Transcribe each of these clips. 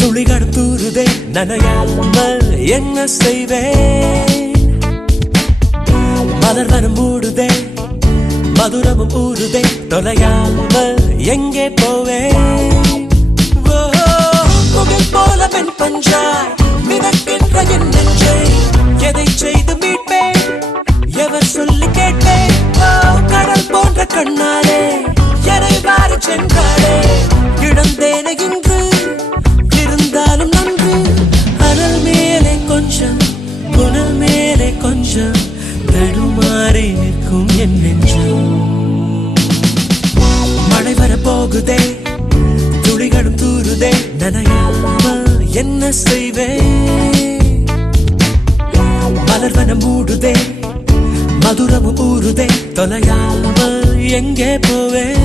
துளிகள் தூருதே நனையாமல் என்ன செய்வேன்? மலர் வனம் மூடுதே மதுரமும் ஊறுதே தொலையாமல் எங்கே போவேன்? முகில் போல பெண் பஞ்சாய் மிதக்கின்ற என் நெஞ்சை எதை செய்து மீட்பேன்? எவர் சொல்லி கேட்பேன்? கடல் போன்ற கண்ணாலே எரை வாரி சென்றாலே இழந்தேன இன்று இருந்தாலும் நன்று. அனல் மேலே கொஞ்சம் புனல் மேலே கொஞ்சம் தடுமாறி நிற்கும் என் நெஞ்சம். மழை வர போகுதே துளிகளும் தூருதே நனையாமல் என்ன செய்வேன்? மலர் வனம் மூடுதே மதுரமும் ஊறுதே தொலையாமல் எங்கே போவேன்?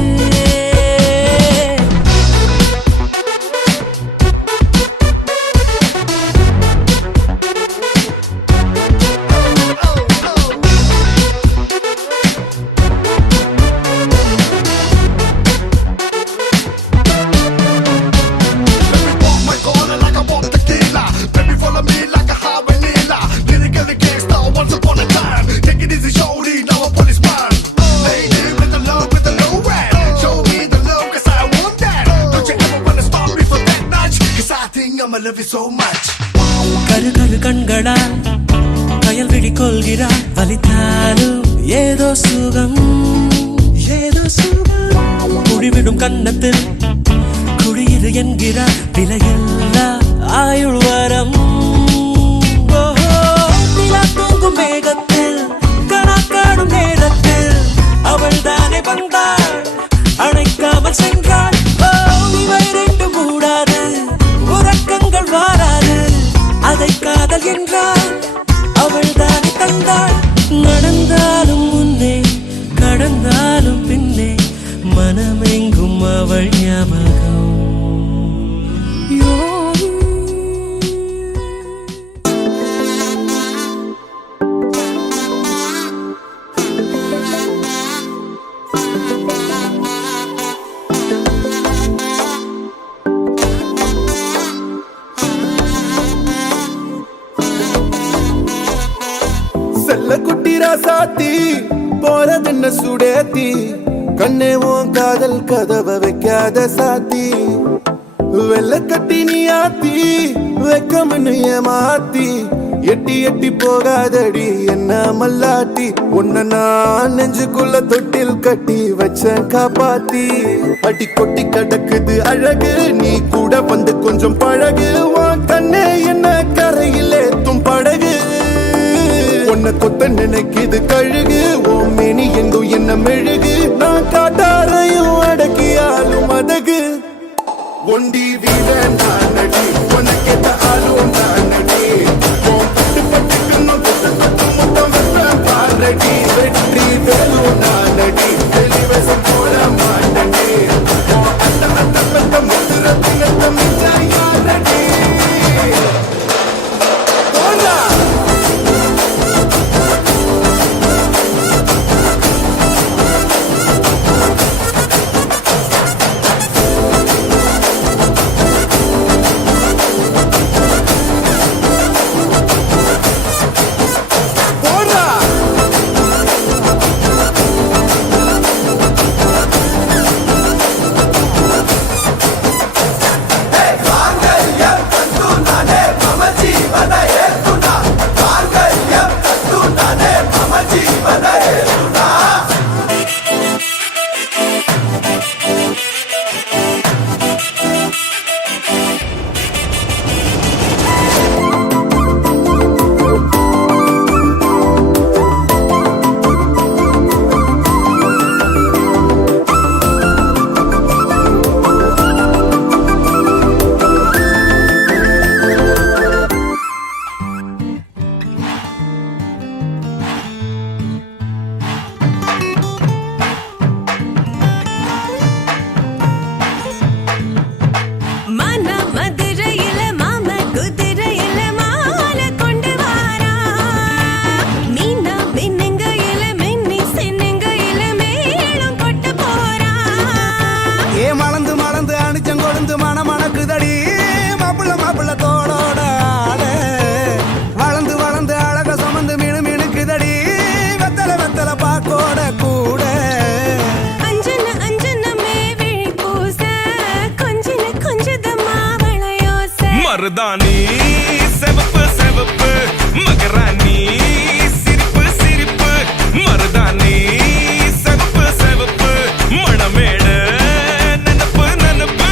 கரு கரு கண்களால் கயல் விழி கொள்கிறார் வலித்தாலும் ஏதோ சுகம் ஏதோ சுகம். குடிவிடும் கன்னத்தில் குடியிரு என்கிறார் விலையில்லா ஆயுள் வரம். நிலா தூங்கும் மேகத்தில் கணக்காடும் நேரத்தில் அவள் தானே வந்தாள் அணைக்காமல் சென்றாள். இவை ரெண்டு மூடாது உறக்கங்கள் வாராது அதை காதல் என்றாள் அவள் தானே தந்தாள். நடந்தாலும் முன்னே கடந்தாலும் பின்னே மனமெங்கும் அவள் ஞாபகம். செல்ல குட்டி ராசாத்தி போறதென்ன சுடேத்தி கண்ணே உன் காதல் கதவை வைக்காத சாத்தி. வெள்ள கட்டி நீ ஆத்தி வெக்கம்னு ஏமாத்தி எட்டி எட்டி போகாதடி என்ன மல்லாட்டி. உன்ன நான் நெஞ்சுக்குள்ள தொட்டில் கட்டி வச்ச காப்பாத்தி. அடி கொட்டி கடக்குது அழகு நீ கூட வந்து கொஞ்சம் பழகு. உன் கண்ணே என்ன கரையிலே தும் படகு. உன்னை கொத்த நினைக்குது கழுகு ஓம் மேனி எங்கும் என்ன மெழுகு. நான் காட்டாரையும் அடக்கியாலும் அதகு. ஒண்டி வீட நான் நடி உனக்கேத்த ஆளும் நான் நடி. பட்டு பட்டுக்கணும் தொட்டு தொட்டு முட்டம் வெப்பேன் பாரடி. வெற்றி வேலும் நான் நடி வெளிவசம் போட மாட்டடி. அந்த அந்த பட்ட முத்துர தினத்த மிச்சாய் யாரடி. மருதாணி செவப்பு செவப்பு மகராணி சிரிப்பு சிரிப்பு மருதாணி செவப்பு செவப்பு மணமேட நனப்பு நனப்பு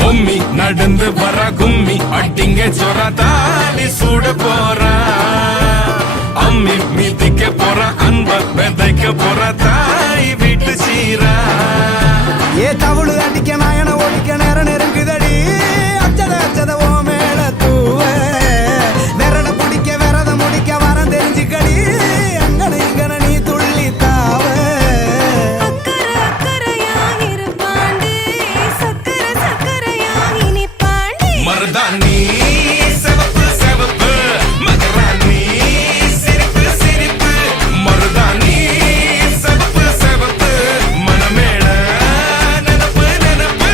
பொம்மி நடந்து வர கும்மி அட்டிங்க சொர தாடி சூட போறா அம்மி மீதிக்க போற அன்ப விதைக்க போற தாய் வீட்டு சீரா ஏ தவுளு அடிக்க நாயன ஓடிக்க நேரம் நெருங்குதடி அச்சத அச்சத ஓ மேல தூவ விரட பிடிக்க விரத முடிக்க வரம் தெரிஞ்சுக்கடி அங்கன இங்கன நீ துள்ளி தாவ அக்கறை அக்கறையாக இருப்பாண்டி சக்கர சக்கரையாக இனிப்பாண்டி மருதாணி செவப்பு செவப்பு மகராணி சிரிப்பு சிரிப்பு மருதாணி செவப்பு செவப்பு மணமேட நனப்பு நனப்பு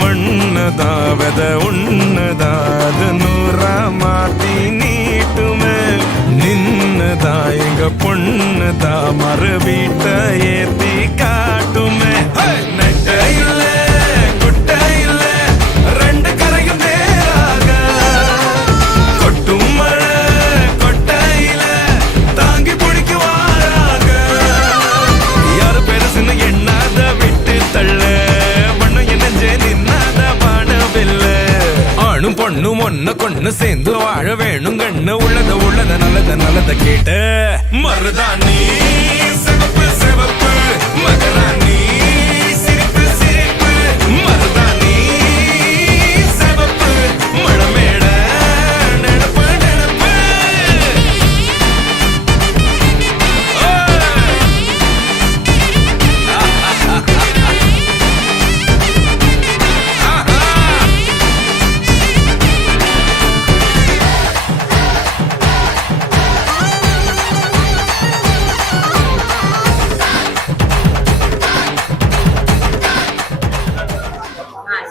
மண்ணதாவத உன்னதாது நூறா மாத்தி நீட்டுமே நின்னதா எங்க பொண்ணுதா மறு வீட்ட ஏத்தி காட்டுமே நெட்ட இல்ல குட்ட இல்ல ரெண்டு கரையும் நேராக கொட்டும் மழை கொட்டையில தாங்கி பிடிக்குவாராக யாரு பெருசுன்னு எண்ணாத விட்டு தள்ள மண்ணு என்னஞ்சே நின்னாத பாடவில்ல ஆணும் பொண்ணும் ஒன்ன கொண்டு சேர்ந்து வாழ வேணும் கண்ணு உள்ளத உள்ளத நல்லத நல்லத கேட்டு மருதாணி சிவப்பு சிவப்பு மகராணி சிரிப்பு சிரிப்பு மருதாணி சிவப்பு மழமேட நெனப்பு நெனப்பு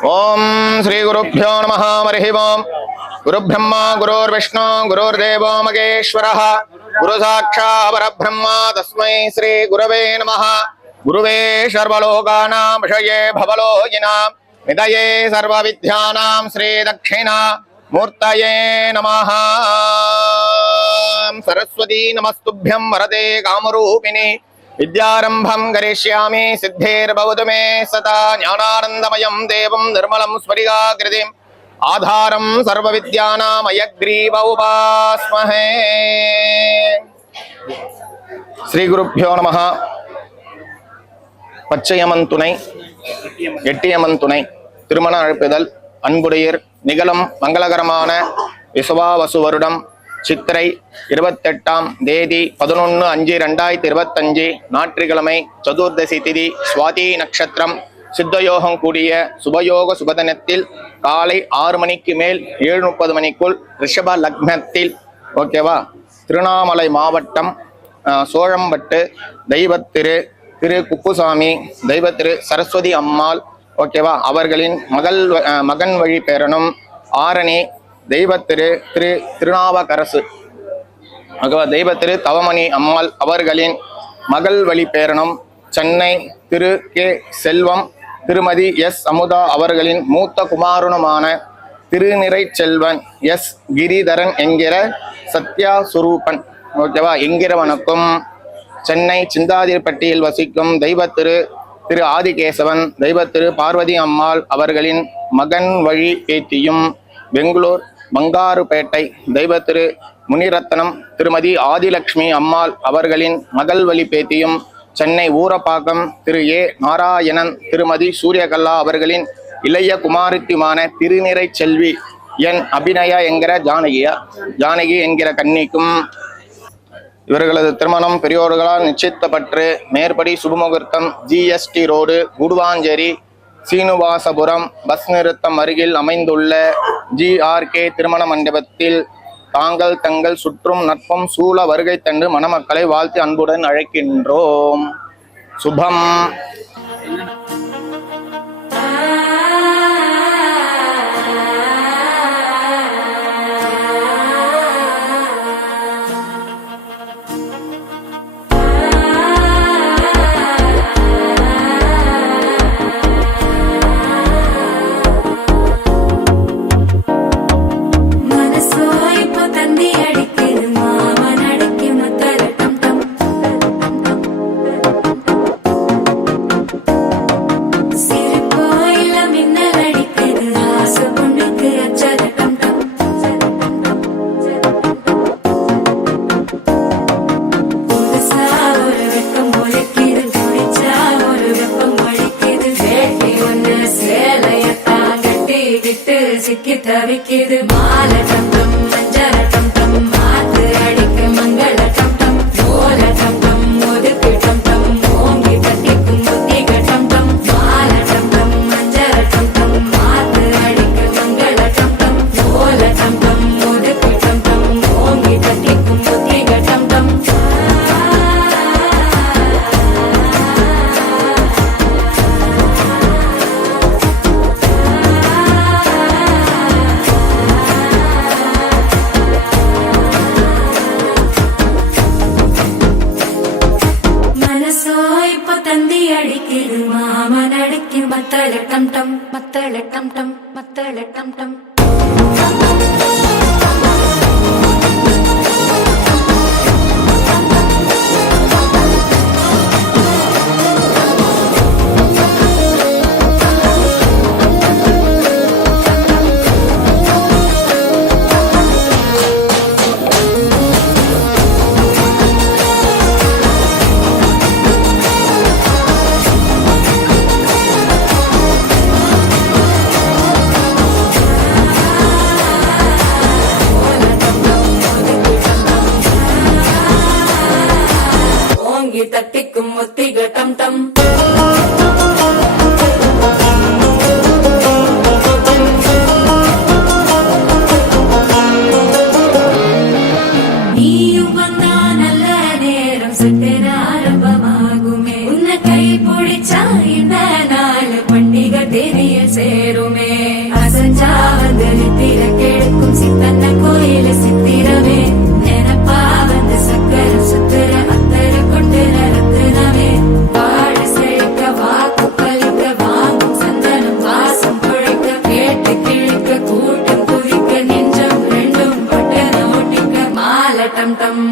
ओम श्री गुरुभ्यो नमः हरिः ओम् गुरुब्रह्मा गुरुर्विष्णु गुरुर्देवो महेश्वरः गुरु साक्षात् परब्रह्म तस्मै श्री गुरवे नमः गुरुवे सर्वलोकानां विषये भवलोकिनां निधये सर्वविद्यानां श्री दक्षिणा मूर्तये नमः सरस्वती नमस्तुभ्यं वरदे कामरूपिणी विद्यारंभं करिष्यामि सिद्धेर्भवतु मे सदा ज्ञानानन्दमयं देवं निर्मलं स्फटिकाकृतिम् आधारं सर्वविद्यानां हयग्रीव उपास्महे श्री गुरुभ्यो नमः பச்சையம்மன் துணை எட்டியம்மன் துணை திருமண அழைப்புதல் அன்புடையர் நிகழும் மங்களகரமான விசுவாவசு வருடம் சித்திரை 28ஆம் தேதி 11/5/2025 ஞாயிற்றுக்கிழமை சதுர்தசி திதி சுவாதி நட்சத்திரம் சித்தயோகம் கூடிய சுபயோக சுபதனத்தில் காலை 6 மணிக்கு மேல் 7:30 மணிக்குள் ரிஷப லக்னத்தில் ஓகேவா திருவண்ணாமலை மாவட்டம் சோழம்பட்டு தெய்வத்திரு திரு குப்புசாமி தெய்வத்திரு சரஸ்வதி அம்மாள் ஓகேவா அவர்களின் மகன் வழி பேரனும் ஆரணி தெய்வத்திரு திரு திருநாவக்கரசு தெய்வத்திரு தவமணி அம்மாள் அவர்களின் மகள் வழி பேரனும் சென்னை திரு கே செல்வம் திருமதி எஸ் அமுதா அவர்களின் மூத்த குமாரனுமான திருநிறை செல்வன் எஸ் கிரிதரன் என்கிற சத்யா சுரூபன் ஓகேவா என்கிறவனுக்கும் சென்னை சிந்தாதிரிப்பட்டியில் வசிக்கும் தெய்வத்திரு திரு ஆதிகேசவன் தெய்வத்திரு பார்வதி அம்மாள் அவர்களின் மகன் வழி பேத்தியும் பெங்களூர் பங்காருப்பேட்டை தெய்வத்திரு முனிரத்னம் திருமதி ஆதிலட்சுமி அம்மாள் அவர்களின் மகள் வழி பேத்தியும் சென்னை ஊரப்பாக்கம் திரு ஏ நாராயணன் திருமதி சூரியகல்லா அவர்களின் இளைய குமாரத்தியுமான திருநிறை செல்வி என் அபிநயா என்கிற ஜானகி என்கிற கன்னிக்கும் இவர்களது திருமணம் பெரியோர்களால் நிச்சயிக்கப்பட்டு மேற்படி சுபமுகூர்த்தம் GST road Guduvancheri Srinivasapuram bus நிறுத்தம் அருகில் அமைந்துள்ள GRK திருமண மண்டபத்தில் தாங்கள் தங்கள் சுற்றும் நட்பும் சூழ வருகை தந்து மணமக்களை வாழ்த்தி அன்புடன் அழைக்கின்றோம். சுபம். சிக்கி தவிக்கிது மால டம் மஞ்சர டம் மாத்து அடிக்க மங்கள டம் ஓல டம் ஒதுக்கு டம் ஓங்கி தட்டிக்கும் புத்திக டம் மால டம் மஞ்சர டம் மாத்து அடிக்க மங்கள டம் ஓல டம் ஒதுக்கு டம் ஓங்கி தட்டிக்கும் புத்திக டம் மத்தள டம் டம் மத்தள டம் டம் மத்தள டம் டம் தட்டிக்கும் ஒத்திக டம் டம் நீயும் வந்தா நல்ல நேரம் சட்டென ஆரம்பமாகுமே உன்னை கை பிடிச்சா இந்த நாள் பண்டிகை தெரிய சேருமே அசஞ்சா வந்து நித்திர கெடுக்கும் சித்தன்ன கோயில சித்திரமே நினைப்பா வந்து சக்கர சுத்துற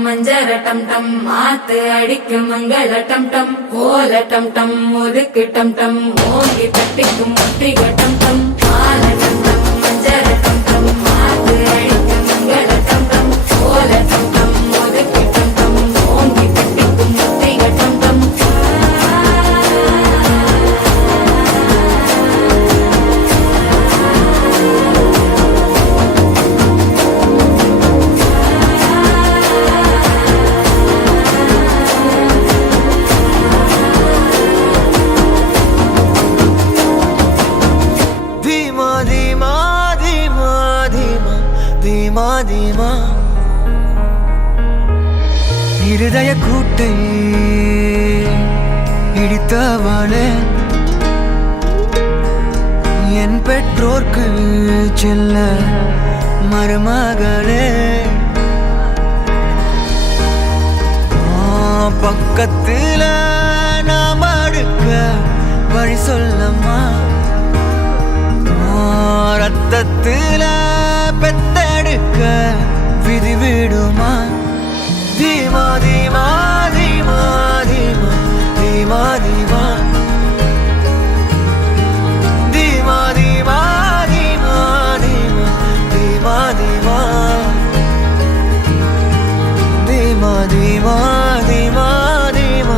மஞ்சர டம் டம் மாத்து அடிக்க மங்கள டம் டம் ஓல டம் டம் ஒதுக்கு டம் டம் ஓங்கி தட்டிக்கும் முத்திக டம் டம் மால டம் டம் மஞ்சர டம் டம் மாத்து அடிக்க மங்கள டம் டம் ஓல டம் டம் ஒதுக்கு டம் டம் ஓங்கி தட்டிக்கும் முத்திக டம் டம் இருதய கூட்டை இடித்தவளே என் பெற்றோர்க்கு செல்ல மருமகளே பக்கத்துல நாம் அடுக்க வழி சொல்லம்மா ரத்தத்துல பெத்தெடுக்க விதி விடுமா தீமா தீமா தீமா தீமா தீமா தீமா தீமா தீமா தீமா தீமா தீமா தீமா தீமா தீமா தீமா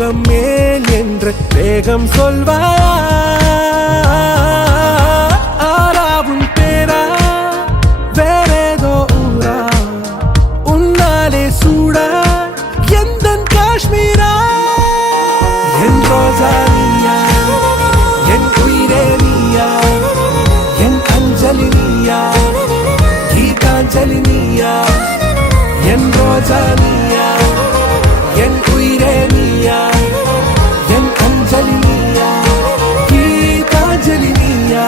யோகம் மேல் என்று வேகம் சொல்வாயா? ஆறாவும் பேரா வேறேதோ ஊரா உன்னாலே சூடா எந்தன் காஷ்மீரா? என் ரோஜா நீயா, என் உயிரே நீயா, என் அஞ்சலி நீயா, கீதாஞ்சலி நீயா. என் ரோஜா நீயா, என் உயிரே நீயா, என் அஞ்சலி நீயா, கீதாஞ்சலி நீயா.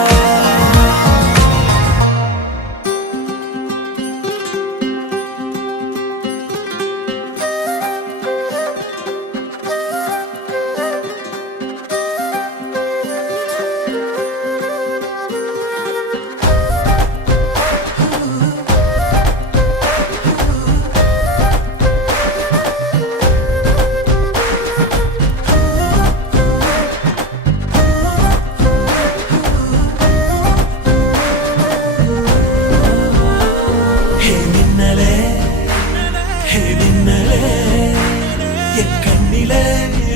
என் கண்ணிலே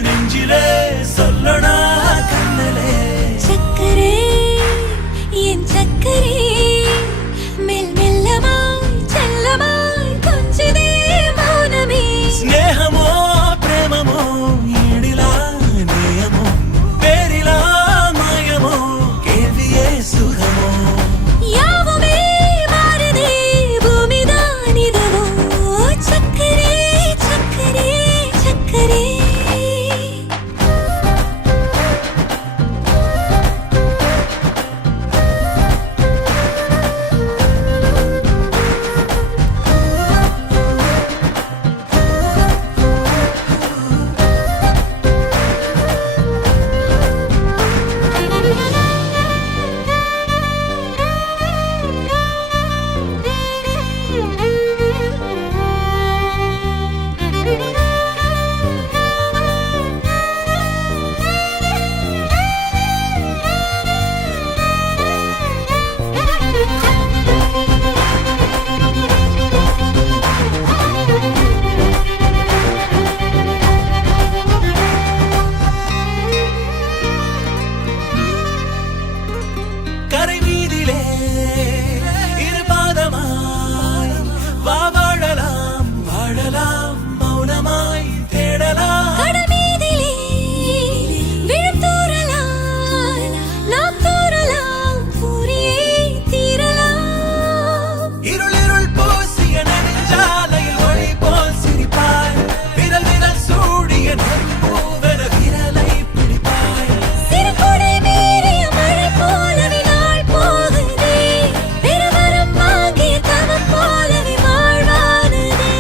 நெஞ்சிலே சொல்லணா கண்ணலே. சக்கரே என் சக்கரே மெல் மெல்லமாய் செல்லமாய் கொஞ்சதே மௌனமே. ஸ்நேகமோ பிரேமமோ ஈடிலா நேயமோ பேரிலா மாயமோ கேள்வியே சுகமோ. யாவுமே மாறுதே பூமிதான் இதுவோ. சக்கரே சக்கரே சக்கரே கரை மீதிலே இரு பாதமாய் வா வாழலாம் வாழலாம் மௌனமாய் தேடலாம். கடமீதிலே விழும் தூறலாம் நாம் தூறலாம் பூரியே தீரலாம். இருளிருள் பூசிய நெடுஞ்சாலையில் ஒளி போல் சிரிப்பாய். விரல் விரல் சூடிய நற்பூவென விரலை பிடிப்பாய். சிறு கொடை மீறிய மழை போலவே நாள் போகுதே. பெருவரம் வாங்கிய தவம் போலவே வாழ்வானதே.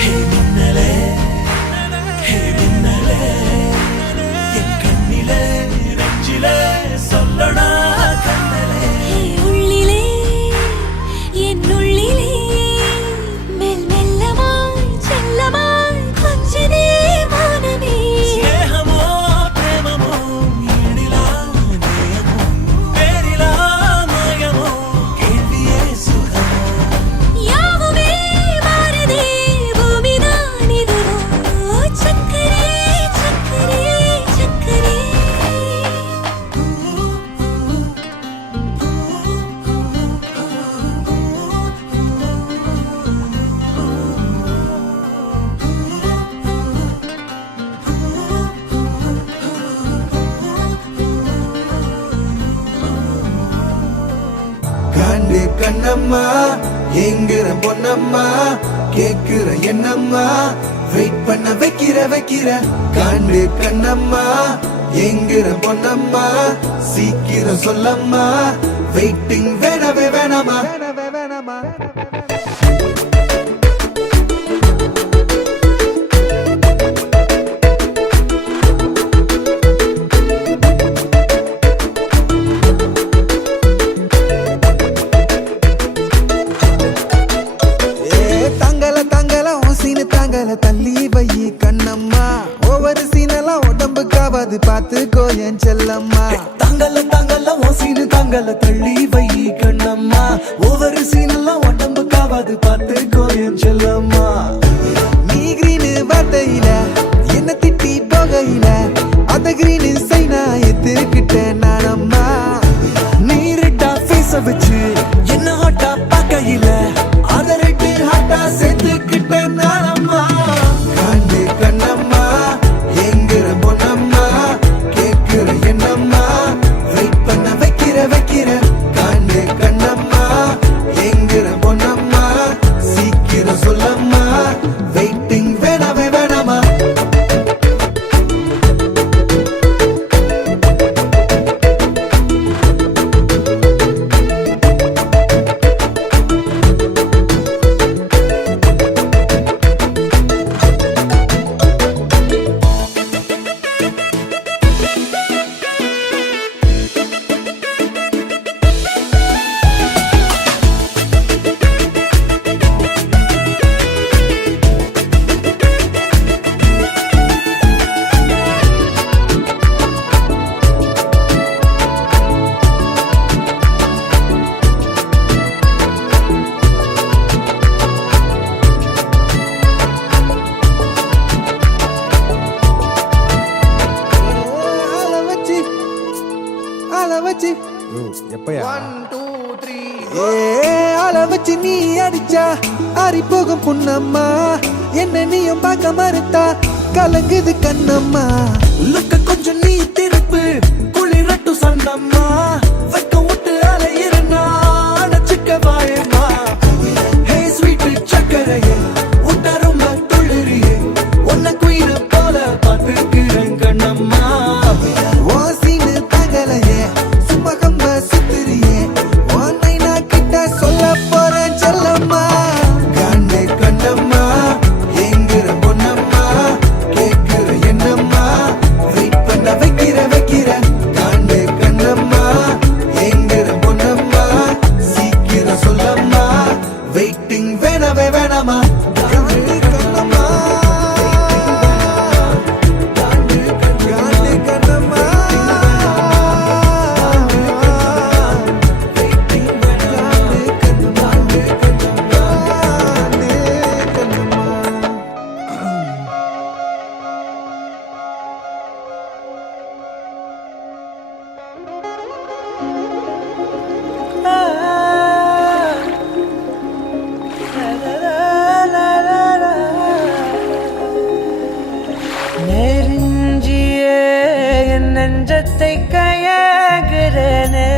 ஹே மின்னலே ஹே மின்னலே என் கண்ணிலே நெஞ்சிலே சொல்லணா கண்ணலே. உள்ளிலே என் உள்ளிலே மெல் மெல்லமாய் செல்லமாய் கொஞ்சதே மௌனமே. ஸ்நேகமோ பிரேமமோ ஈடிலா நேயமோ பேரிலா மாயமோ கேள்வியே சுகமோ. யாவுமே மாறுதே பூமிதான் இதுவோ. சக்கரே சக்கரே சக்கரே காண்டு கண்ணம்மா எங்கிற பொன்னம்மா கேக்குற என்னம்மா வெயிட் பண்ண வைக்கிற காண்டு கண்ணம்மா எங்கிற பொன்னம்மா சீக்கிரம் சொல்லம்மா வெயிட்டிங் வேணவே வேணாமா. தங்கல தங்கல உன் சீனு தாங்கல ஒவ்வொரு சீனெல்லாம் உடம்புக்காவது பார்த்துக்கோ என் செல்லம்மா. தங்கல உன் சீனு தங்கல தள்ளி வை கண்ணம்மா. ஒவ்வொரு சீனெல்லாம் உடம்புக்காவது பார்த்துக்கோ என் செல்லம்மா. நீ கிரீனு வார்த்தையில என்ன திட்டி போகையில அந்த கிரீனு சைனா எத்திருக்கிட்டேன் நானம்மா. நீ ரெட்டா ஃபேஸ வச்சு என்ன ஹாட்டா பார்க்கையில அத ரெட்டு ஹாட்டா சேர்த்துக்கிட்டேன் நானம்மா. காண்டு கண்ணம்மா எங்கிற பொண்ணம்மா கேட்கிற என்னம்மா வெயிட் பண்ண வைக்கிற காண்டு கண்ணம்மா எங்கிற பொண்ணம்மா சீக்கிரம் சொல்லம்மா வெயிட்டிங் வேணாமா. ஆள வச்சு நீ அடிச்சா ஆறி போகும் புண்ணம்மா. என்ன நீயும் பார்க்க மறுத்தா கலங்குது கண்ணம்மா. லுக்க கொஞ்சம் நீ திருப்பு குளிரட்டும் சண்டம்மா. வைக்க விட்டு அலையிறனா அணைச்சிக்க வாயம்மா. ஹே ஸ்வீட் சக்கரையே உன்ன ரொம்ப துளிரியே உன்னை குயிரு போல பார்த்துக்கிறேன் கண்ணம்மா. ஓ சீனு தங்கலையே சும்மா கம்ப சுத்திரியே உன்னை நான் கிட்ட சொல்ல போறேன் செல்லம்மா. காண்டு கண்ணம்மா எங்கிற பொண்ணம்மா கேட்கிற என்னம்மா வெயிட் பண்ண வைக்கிற காண்டு கண்ணம்மா எங்கிற பொண்ணம்மா சீக்கிரம் சொல்லம்மா வெயிட்டிங் வேணாமா. காண்டு கண்ணம்மா காண்டு கண்ணம்மா நெருஞ்சியே என் நெஞ்சத்தை கையாகிறனே.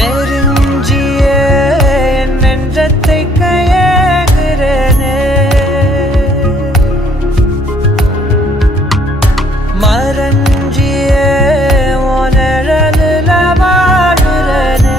நெருஞ்சியே என் நெஞ்சத்தை கையாகிறனே. மரஞ்சியே உன் நிழலுல வாழுறனே.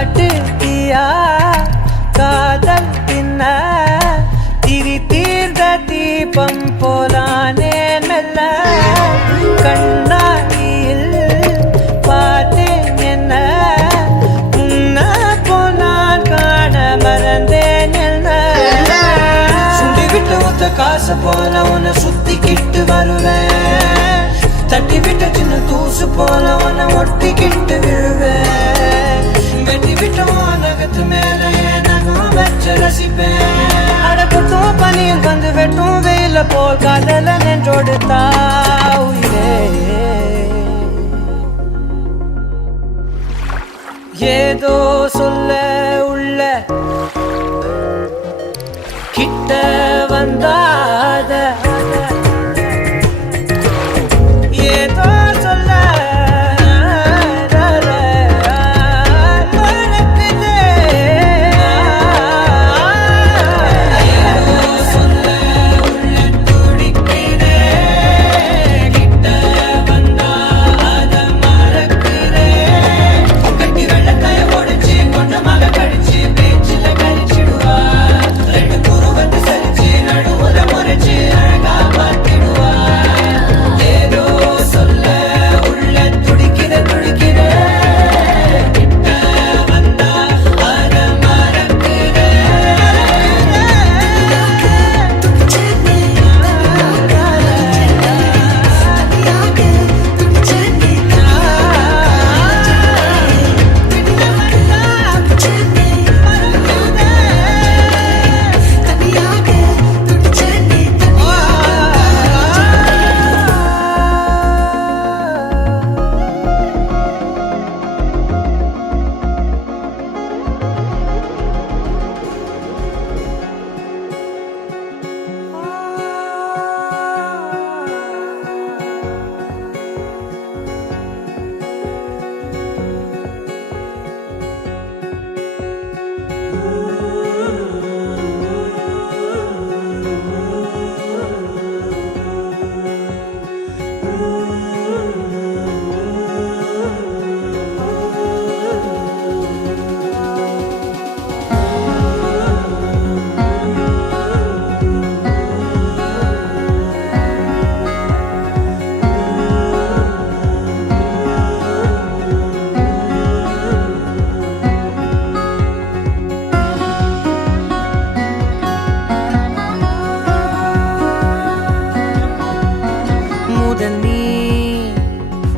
காட்டு தீயா காதல் பின்ன திரி தீர்ந்த தீபம் போலானே மெல்ல கண்ணாடியில் பார்த்தேன் என்ன உன்ன போனான் காண மறந்தேன் என்ன சுண்டி விட்டு ஒத்த காசு போல உன்னை சுத்திக்கிட்டு வருவேன் தட்டி விட்ட சின்ன தூசு போல உன்னை ஒட்டிக்கிட்டு விழுவேன் வெட்டி விட்ட நகத்து மேல நகம் வச்சு ரசிப்பேன் அடப்பட்டும் பனியில் வந்து வெட்டும் வெயில போல் காதல நின்றோடு தாவுயிரே ஏதோ சொல்ல உள்ள கிட்ட வந்தாத ஏதோ சொல்ல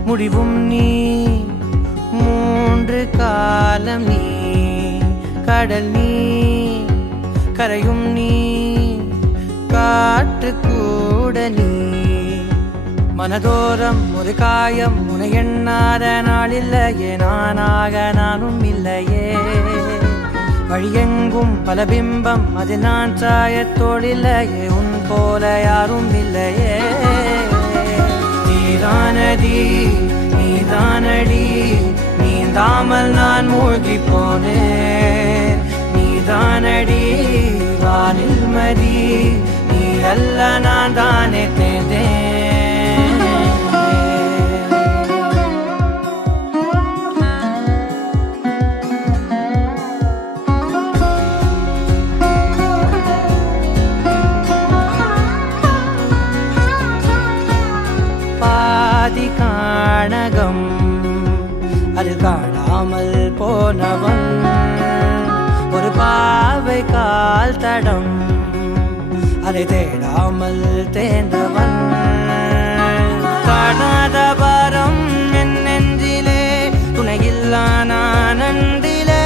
முடிவும் நீ மூன்று காலம் நீ கடல் நீ கரையும் நீ காற்று கூட நீ மனதோரம் ஒரு காயம் உன எண்ணாத நாளில்லையே நானாக நானும் இல்லையே வழியெங்கும் பல பிம்பம் அது நான் சாயத்தோடில்லையே உன் போல யாரும் இல்லையே நீதானடி நீதானடி நீந்தாமல் நான் மூழ்கி போனேன் நீதானடி வானில் மதி நீ அல்ல நான் தானே தேர்ந்தேன் பாதி காணகம் அது காணாமல் போனவன் ஒரு பாவை கால் தடம் அதை தேடாமல் தேர்ந்தவன் காணாத பாரம் என் நெஞ்சிலே துணையில்லா நான் அன்றிலே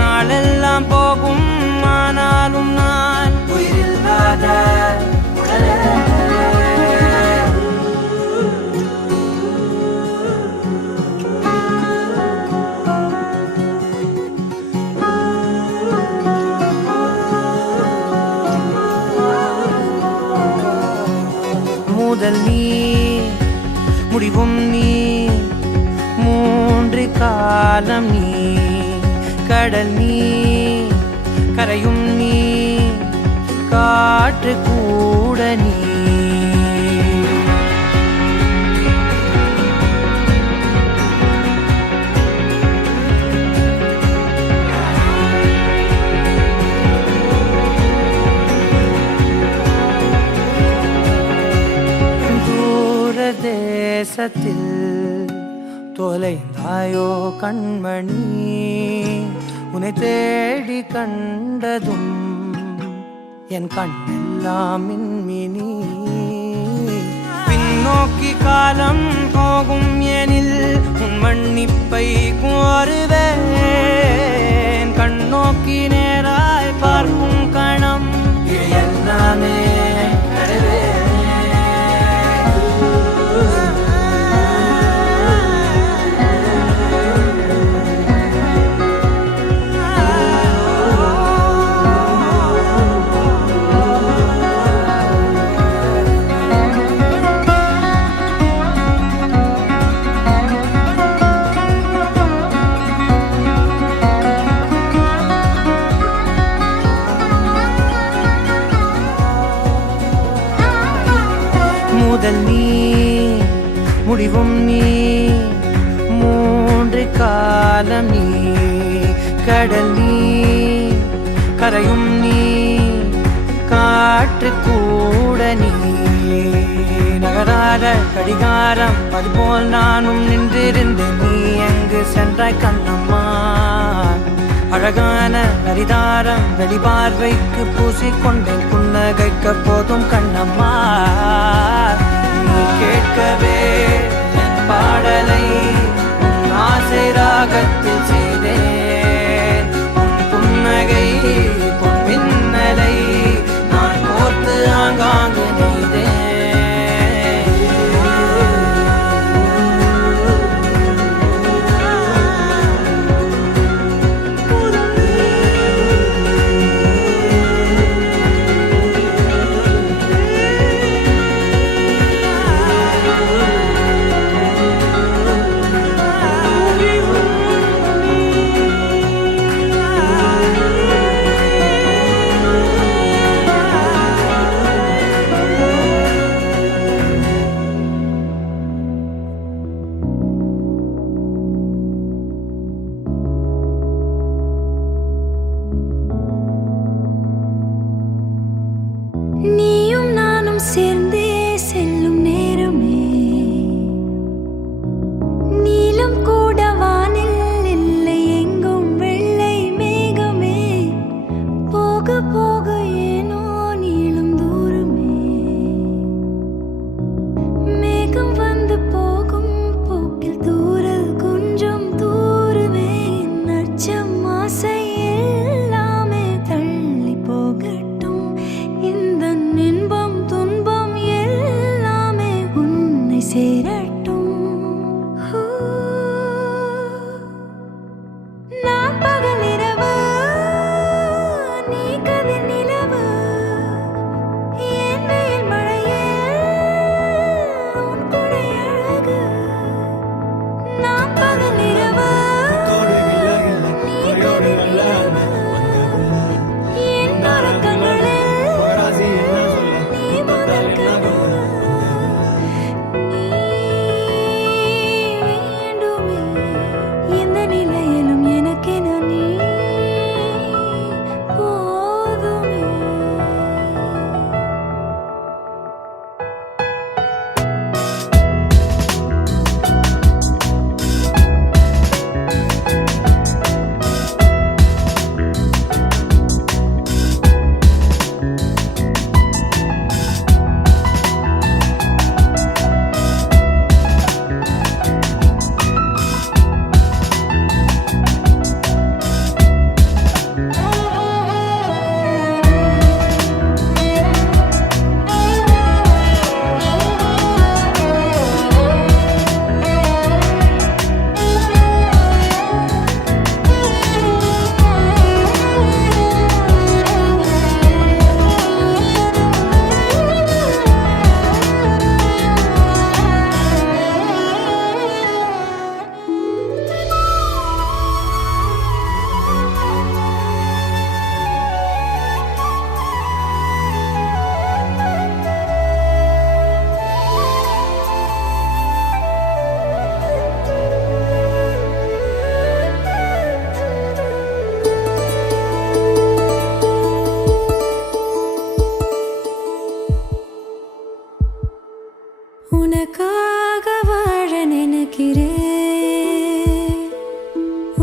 நாளெல்லாம் போகும் ஆனாலும் நான் உயிரில்லாத உடலே முதல் நீ முடிவும் நீ மூன்று காலம் நீ கடல் நீ கரையும் நீ காற்று கூட நீ நேசத்தில் தொலைந்தாயோ கண்மணி உன்னை தேடி கண்டதும் என் கண்ணெல்லாம் மின்மினி பின்னோக்கி காலம் போகும் எனில் உன் மன்னிப்பை கோருவேன் கண்ணோக்கி நேராய் பார்க்கும் கணம் இது எல்லாமே முதல் நீ முடிவும் நீ மூன்று காலம் நீ கடல் நீ கரையும் நீ காற்று கூட நீ நகராத கடிகாரம் அதுபோல் நானும் நின்றிருந்தேன் நீ எங்கு சென்றாய் கண்ணம்மா அழகான நரிதாரம் வெளிபார்வைக்கு பூசிக்கொண்டேன் புன்னகைக்க போதும் கண்ணம்மா நீ கேட்கவே என் பாடலை உன் ஆசை ராகத்தில் செய்தேன் உன் புன்னகை பொன் மின்னலை நான் கோர்த்து ஆங்காங்கு நெய்தேன் நீயும் நானும் சேர்ந்தே செல்லும் நேரமே நீலம் கூட வானில் இல்லை எங்கும் வெள்ளை மேகமே போக போக ஏனோ நீளும் தூரமே மேகம் வந்து போகும் போக்கில் தூரல் கொஞ்சம் தூரமே நச்சம் ஆசை எல்லாமே தள்ளி போகட்டும் இந்த இன்பம் துன்பம்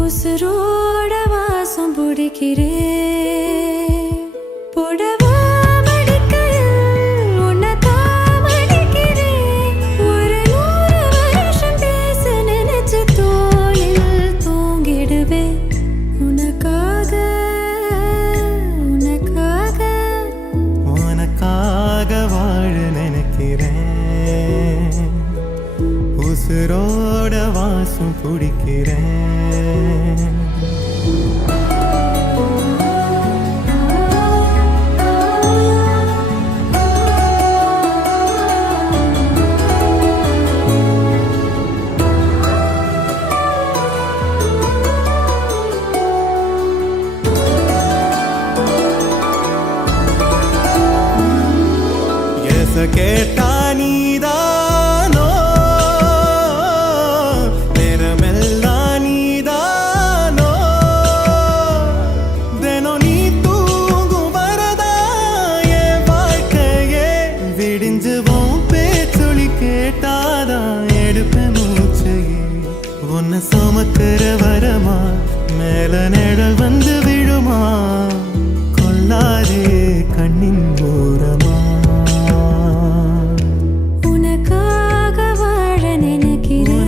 உசுரோட வாசம் பிடிக்கிறேன் புடவா மடிக்கையில் உன்னை தாமடிக்கிறேன் ஒரு 100 வருஷம் பேச நினைச்சு தோளில் தூங்கிடுவேன் உனக்காக உனக்காக உனக்காக வாழ நினைக்கிறேன் உசுரோட வாசம் பிடிக்கிறேன் கேட்டா நீதானோ நேரமெல்லாம் நீதானோ தினம் நீ தூங்கும் வரதா என் வாழ்க்கையே விடிஞ்சுவோம் பேச்சொலி கேட்டாதான் எடுப்பேன் மூச்சையே உன்னை சுமக்கிற வரமா மேல நிழல் வந்து விழுமா கொள்ளாதே கண்ணின் ஓரமா உனக்காக வாழ நினைக்கிறேன்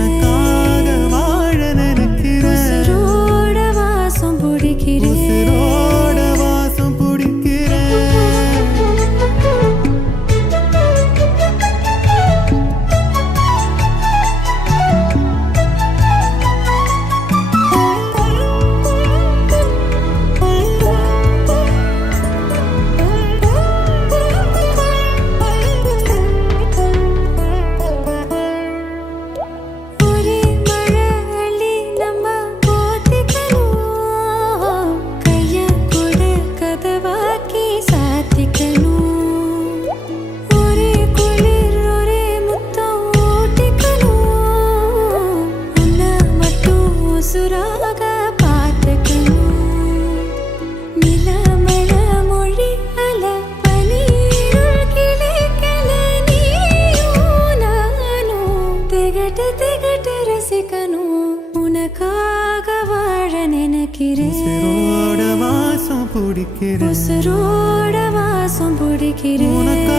உசுரோட வாசம் பிடிக்கிறேன்